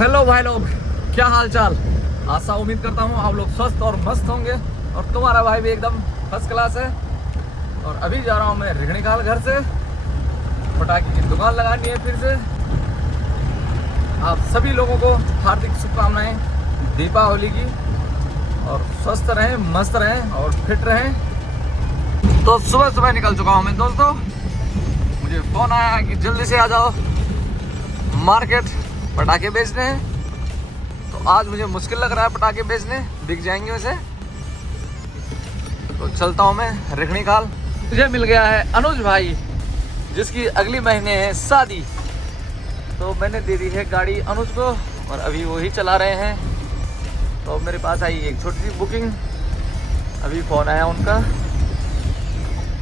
Hello भाई लोग, क्या हाल चाल। आशा उम्मीद करता हूँ आप लोग स्वस्थ और मस्त होंगे और तुम्हारा भाई भी एकदम फर्स्ट क्लास है। और अभी जा रहा हूँ मैं रिगणीखाल घर से, पटाखे की दुकान लगानी है फिर से। आप सभी लोगों को हार्दिक शुभकामनाएं दीपावली की, और स्वस्थ रहें, मस्त रहें और फिट रहें। तो सुबह सुबह निकल चुका हूँ मैं दोस्तों, मुझे फ़ोन आया कि जल्दी से आ जाओ मार्केट, पटाखे बेचने हैं। तो आज मुझे मुश्किल लग रहा है पटाखे बेचने, बिक जाएंगे वैसे। तो चलता हूँ मैं रिगणीखाल। मुझे मिल गया है अनुज भाई, जिसकी अगली महीने है शादी। तो मैंने दे दी है गाड़ी अनुज को और अभी वो ही चला रहे हैं। तो मेरे पास आई एक छोटी सी बुकिंग, अभी फ़ोन आया उनका।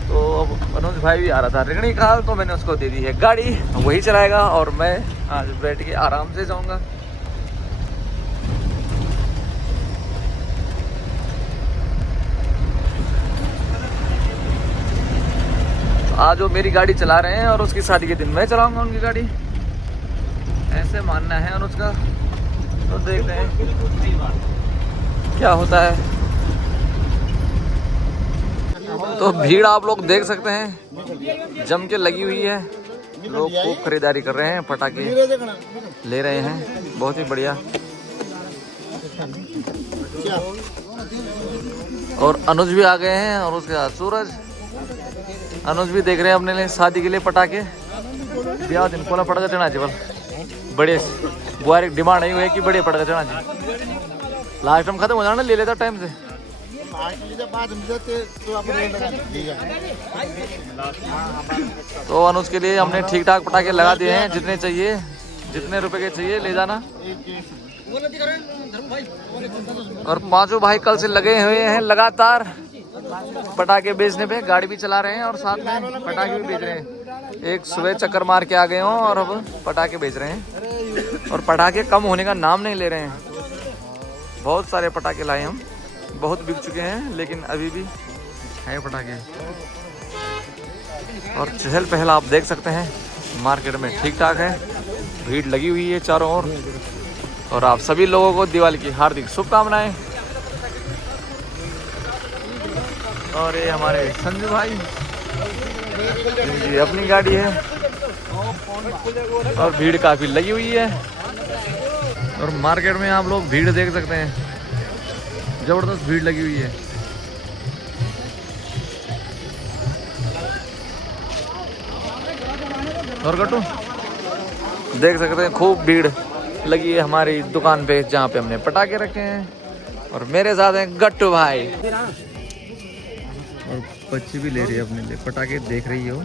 तो अब अनुज भाई भी आ रहा था रिगणीखाल, तो मैंने उसको दे दी है गाड़ी, वही चलाएगा और मैं आज बैठ के आराम से जाऊंगा। आज वो मेरी गाड़ी चला रहे हैं और उसकी शादी के दिन मैं चलाऊंगा उनकी गाड़ी, ऐसे मानना है अनुज का। तो देखते हैं क्या होता है। तो भीड़ आप लोग देख सकते हैं, जम के लगी हुई है। लोग खूब खरीदारी कर रहे हैं, पटाखे ले रहे हैं, बहुत ही बढ़िया। और अनुज भी आ गए हैं और उसके साथ सूरज। अनुज भी देख रहे हैं अपने लिए शादी के लिए पटाखे। ब्याह दिन को पटाखा चढ़ा जी, बड़े बुआरी डिमांड नहीं हुई कि बड़े पटाखा चढ़ा जी। लास्ट टाइम खत्म हो जाना, ले लेता टाइम से। तो अनुज के लिए हमने ठीक ठाक पटाखे लगा दिए हैं, जितने चाहिए, जितने रुपए के चाहिए ले जाना। और पांचों भाई कल से लगे हुए हैं लगातार पटाखे बेचने पे, गाड़ी भी चला रहे हैं और साथ में पटाखे भी बेच रहे हैं। एक सुबह चक्कर मार के आ गए हों और अब पटाखे बेच रहे हैं। और पटाखे कम होने का नाम नहीं ले रहे हैं। बहुत सारे पटाखे लाए हम, बहुत बिक चुके हैं, लेकिन अभी भी है पटाखे। और चहल पहल आप देख सकते हैं मार्केट में ठीक ठाक है, भीड़ लगी हुई है चारों ओर। और आप सभी लोगों को दिवाली की हार्दिक शुभकामनाएं। और ये हमारे संजू भाई, ये अपनी गाड़ी है। और भीड़ काफ़ी लगी हुई है। और मार्केट में आप लोग भीड़ देख सकते हैं, जबरदस्त भीड़ लगी हुई है। और गट्टू देख सकते हैं, खूब भीड़ लगी है हमारी दुकान पे, जहाँ पे हमने पटाखे रखे हैं। और मेरे साथ हैं गट्टू भाई, और बच्ची भी ले रही है अपने लिए पटाखे, देख रही हो।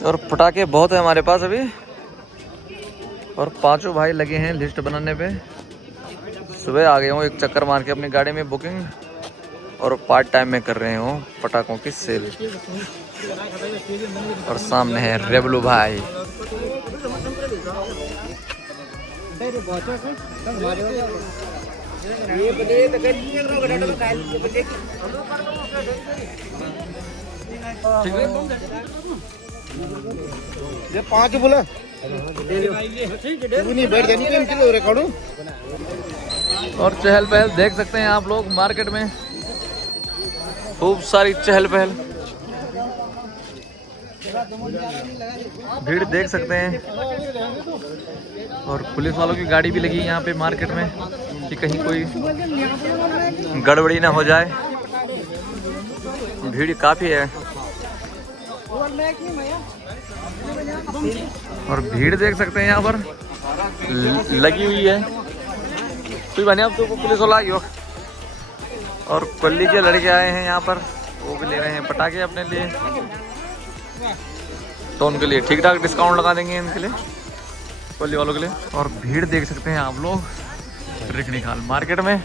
और पटाखे बहुत है हमारे पास अभी। और पांचों भाई लगे हैं लिस्ट बनाने पे। सुबह आ गए हूँ एक चक्कर मार के अपनी गाड़ी में बुकिंग, और पार्ट टाइम में कर रहे हो पटाखों की सेल। और सामने है रेबलू भाई। ठीक है, ये 5 बोला नहीं बैठ जानी किलो रिकॉर्ड। और चहल पहल देख सकते हैं आप लोग मार्केट में, खूब सारी चहल पहल, भीड़ देख सकते हैं। और पुलिस वालों की गाड़ी भी लगी है यहाँ पे मार्केट में, कि कहीं कोई गड़बड़ी ना हो जाए। भीड़ काफ़ी है। और भीड़ देख सकते हैं यहाँ पर लगी हुई है। कोई बने अब तो पुलिस वाला आगे। और कल्ली के लड़के आए हैं यहाँ पर, वो भी ले रहे हैं पटाखे अपने लिए। तो उनके लिए ठीक ठाक डिस्काउंट लगा देंगे इनके लिए, कल्ली वालों के लिए। और भीड़ देख सकते हैं आप लोग रिगणीखाल मार्केट में,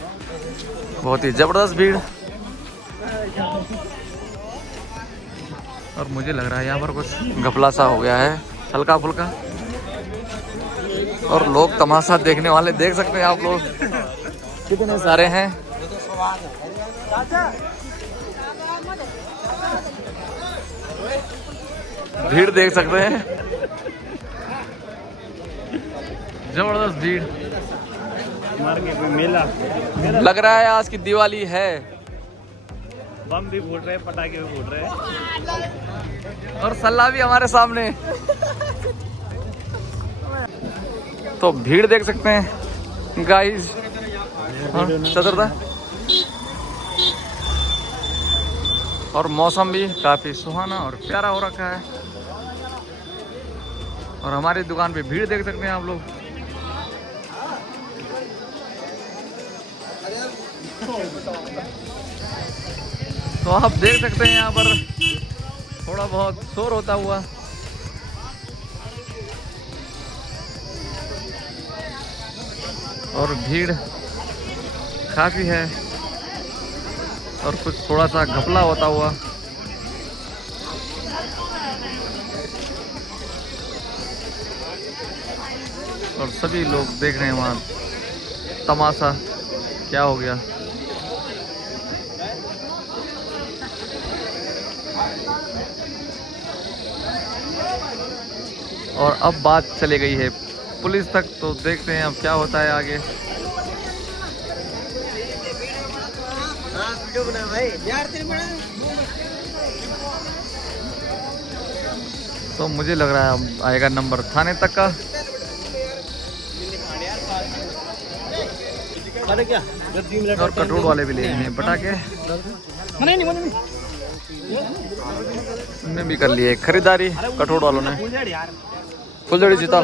बहुत ही ज़बरदस्त भीड़। और मुझे लग रहा है यहाँ पर कुछ घपला सा हो गया है, हल्का फुल्का। और लोग तमाशा देखने वाले देख सकते हैं आप लोग, कितने सारे हैं। भीड़ देख सकते हैं, जबरदस्त भीड़। मार्केट में मेला लग रहा है आज की दिवाली है। बम भी फूट रहे हैं, पटाखे भी फूट रहे हैं और सल्ला भी हमारे सामने। तो भीड़ देख सकते हैं गाइस। चतुर्था और मौसम भी काफी सुहाना और प्यारा हो रखा है। और हमारी दुकान पे भीड़ देख सकते हैं आप लोग। तो आप देख सकते हैं यहाँ पर थोड़ा बहुत शोर होता हुआ। और भीड़ काफी है और कुछ थोड़ा सा घपला होता हुआ। और सभी लोग देख रहे हैं वहाँ तमाशा क्या हो गया। और अब बात चली गई है पुलिस तक, तो देखते हैं अब क्या होता है आगे। तो मुझे लग रहा है अब आएगा नंबर थाने तक का। और कटोर वाले भी ले रहे हैं पटाखे, उनने भी कर लिए खरीदारी कटोर वालों ने। फुलझड़ी जीता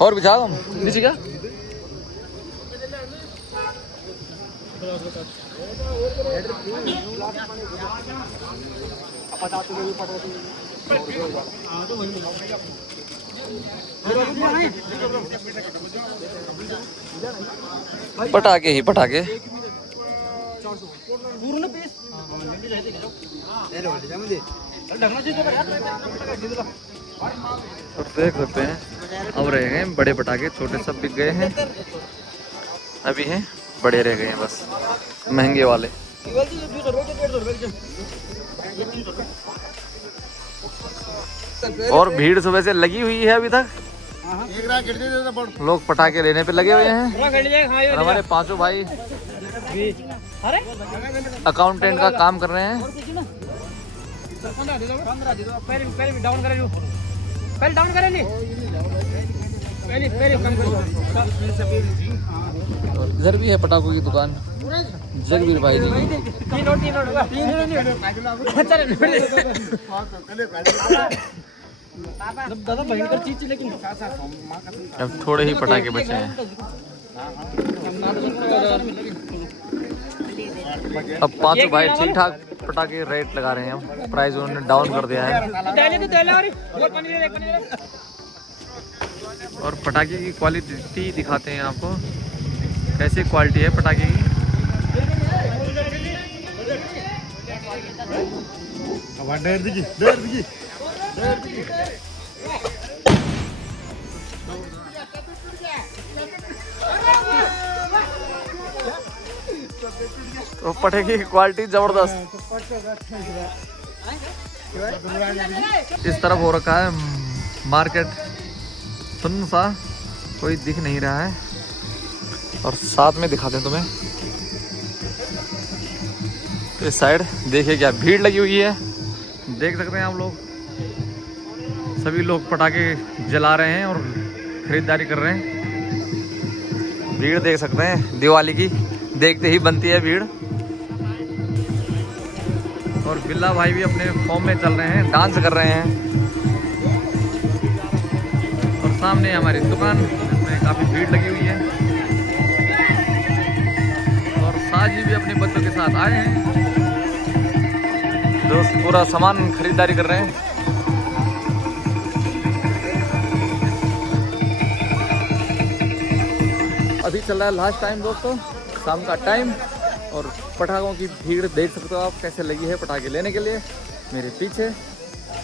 और बिछा दो नीचे क्या। पटाखे ही पटाखे। और देख सकते हैं अब रह गए बड़े पटाखे, छोटे सब बिक गए हैं। अभी हैं बड़े रह गए हैं बस, महंगे वाले। और भीड़ सुबह से लगी हुई है अभी तक। लोग पटाखे लेने पे लगे हुए हैं। और हमारे पांचों भाई अकाउंटेंट का काम कर रहे हैं। और इधर भी है पटाखों की दुकान, जगवीर भाई जी। अब थोड़े ही पटाखे बचे हैं। अब पांचों भाई ठीक ठाक पटाखे रेट लगा रहे हैं। प्राइस उन्होंने डाउन कर दिया है। और पटाखे की क्वालिटी दिखाते हैं आपको, कैसी क्वालिटी है पटाखे की। तो पटाखे की क्वालिटी जबरदस्त। इस तरफ हो रखा है मार्केट सुन्न सा, कोई दिख नहीं रहा है। और साथ में दिखाते हैं तुम्हें इस साइड, देखिए क्या भीड़ लगी हुई है। देख सकते हैं आप लोग, सभी लोग पटाखे जला रहे हैं और खरीदारी कर रहे हैं। भीड़ देख सकते हैं दिवाली की, देखते ही बनती है भीड़। और बिल्ला भाई भी अपने फॉर्म में चल रहे हैं, डांस कर रहे हैं। और सामने हमारी दुकान, जिसमें काफ़ी भीड़ लगी हुई है। और साजी भी अपने बच्चों के साथ आए हैं, दोस्त पूरा सामान खरीदारी कर रहे हैं। अभी चल रहा है लास्ट टाइम दोस्तों, शाम का टाइम। और पटाखों की भीड़ देख सकते हो आप कैसे लगी है पटाखे लेने के लिए मेरे पीछे।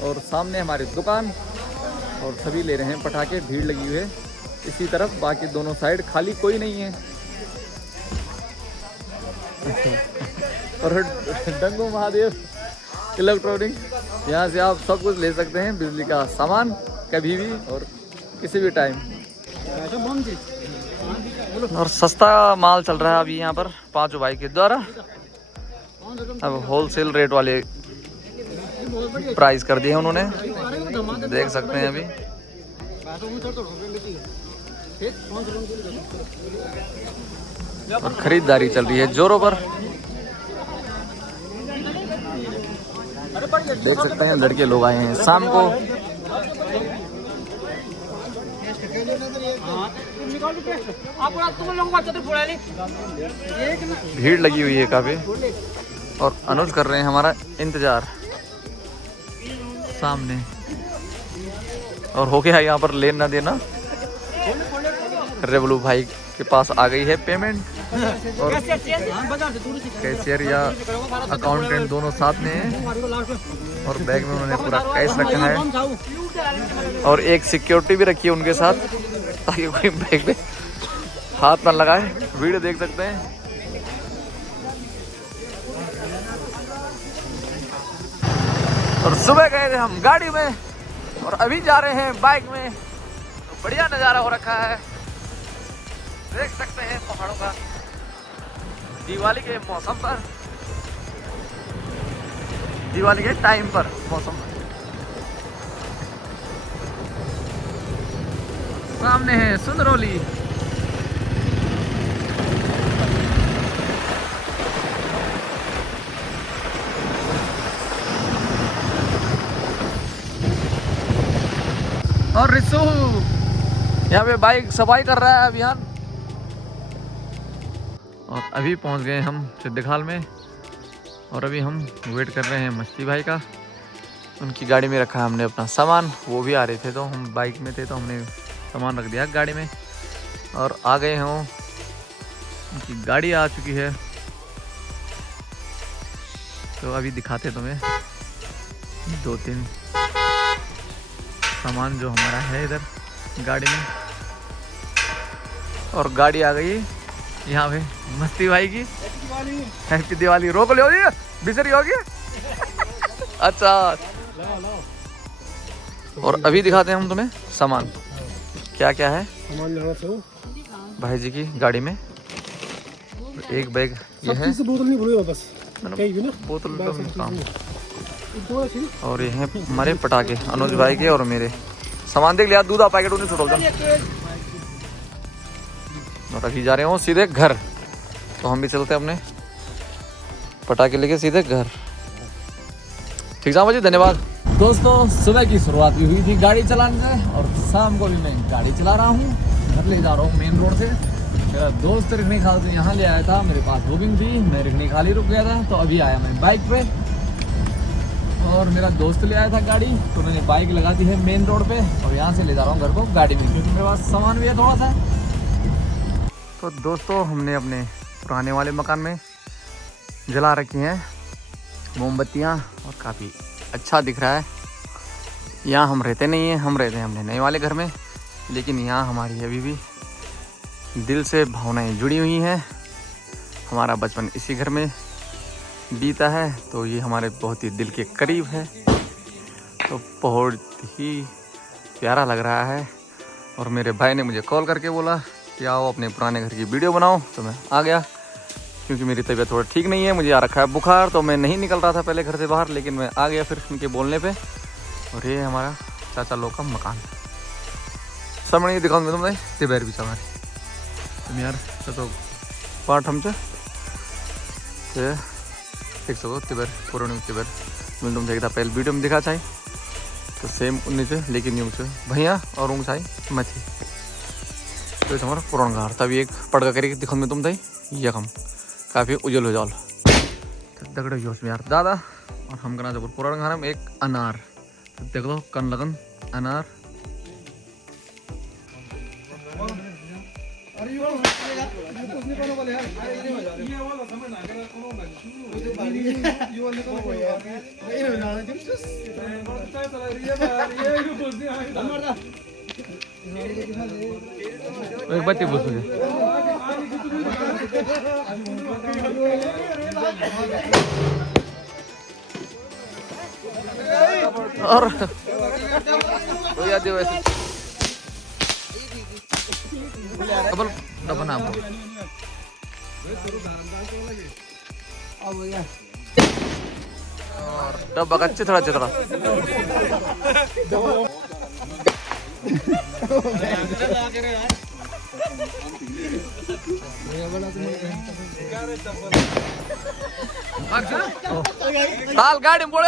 और सामने हमारी दुकान, और सभी ले रहे हैं पटाखे, भीड़ लगी हुई है इसी तरफ। बाकी दोनों साइड खाली, कोई नहीं है। और डंगू महादेव इलेक्ट्रॉनिक, यहाँ से आप सब कुछ ले सकते हैं, बिजली का सामान कभी भी और किसी भी टाइम। और सस्ता माल चल रहा है अभी यहाँ पर पांचों भाई के द्वारा। अब होलसेल रेट वाले प्राइस कर दिए उन्होंने, देख सकते हैं अभी। और खरीदारी चल रही है जोरों पर, देख सकते हैं। लड़के लोग आए हैं शाम को। भीड़ लगी हुई है काफी, और अनुज कर रहे हैं हमारा इंतजार सामने। और हो गया यहाँ पर लेना देना। रेवलू भाई के पास आ गई है पेमेंट, और कैशियर या अकाउंटेंट दोनों साथ में हैं, और बैग में उन्होंने पूरा कैश रखा है, और एक सिक्योरिटी भी रखी है उनके साथ ताकि कोई बैग में हाथ ना लगाए। वीडियो देख सकते हैं। और सुबह गए थे हम गाड़ी में और अभी जा रहे हैं बाइक में। तो बढ़िया नज़ारा हो रखा है, देख सकते हैं पहाड़ों का। दिवाली के मौसम पर, दिवाली के टाइम पर मौसम। सामने है सुंदरौली। और रिसू यहाँ पे बाइक सफाई कर रहा है अभियान। और अभी पहुंच गए हम सिद्धखाल में, और अभी हम वेट कर रहे हैं मस्ती भाई का। उनकी गाड़ी में रखा है हमने अपना सामान, वो भी आ रहे थे तो हम बाइक में थे तो हमने सामान रख दिया गाड़ी में। और आ गए हैं, उनकी गाड़ी आ चुकी है। तो अभी दिखाते तुम्हें 2-3 सामान जो हमारा है इधर गाड़ी में। और गाड़ी आ गई यहाँ पे मस्ती भाई की। हैप्पी दिवाली। रोक लो जी, बिसरी होगी। अच्छा, और अभी दिखाते हैं हम तुम्हें सामान क्या क्या है भाई जी की गाड़ी में। एक बैग ये है, बोतल काम। और ये हैं हमारे पटाखे अनुज भाई के और मेरे। सामान देख लिया, दूध पैकेट उन्हें छोड़ दो। और अभी जा रहे हो सीधे घर, तो हम भी चलते हैं अपने पटाखे लेके सीधे घर। ठीक है जी, धन्यवाद। दोस्तों, सुबह की शुरुआत भी हुई थी गाड़ी चलाने से, और शाम को भी मैं गाड़ी चला रहा हूँ। घर ले जा रहा हूँ मेन रोड से। मेरा दोस्त रिखनी खाल से यहाँ ले आया था, मेरे पास बुकिंग थी, मैं रिखनी खाल ही रुक गया था। तो अभी आया मैं बाइक पे, और मेरा दोस्त ले आया था गाड़ी, तो मैंने बाइक लगा दी है मेन रोड पे, और यहाँ से ले जा रहा हूँ घर को गाड़ी में, क्योंकि मेरे पास सामान भी है थोड़ा सा। तो दोस्तों, हमने अपने पुराने वाले मकान में जला रखी हैं मोमबत्तियाँ, और काफ़ी अच्छा दिख रहा है। यहाँ हम रहते नहीं हैं, हम रहते हैं अपने नए वाले घर में, लेकिन यहाँ हमारी अभी भी दिल से भावनाएं जुड़ी हुई हैं। हमारा बचपन इसी घर में बीता है, तो ये हमारे बहुत ही दिल के करीब है। तो बहुत ही प्यारा लग रहा है। और मेरे भाई ने मुझे कॉल करके बोला कि आओ अपने पुराने घर की वीडियो बनाओ, तो मैं आ गया। क्योंकि मेरी तबीयत थोड़ा ठीक नहीं है, मुझे आ रखा है बुखार, तो मैं नहीं निकल रहा था पहले घर से बाहर, लेकिन मैं आ गया फिर उनके बोलने पे। और ये हमारा चाचा लोग का मकान। सामने दिखाऊंगा तुम्हें, ते बैर भी चला तुम यार तो पाठ हमसे देख सको तिबर पुराने तिबर मैं तुम देखता पहले वीडियो में दिखा चाहिए तो सेम नीचे, लेकिन यूँ भैया और ऊँग चाहिए मछी। तो हमारा पुराना घर तभी एक पड़का करके दिखा में तुम थी यकम काफ़ी उजल हो जाओ दगड़ में यार दादा। और हम करना जब पुराना घर में एक अनार, तो देख लो कन लगन अनार। एक बच्चे पूछ मुझे और तो याद दिवस डबल डबल नाम और डब्बा का चिथड़ा चिथड़ा ताल गाडी बोल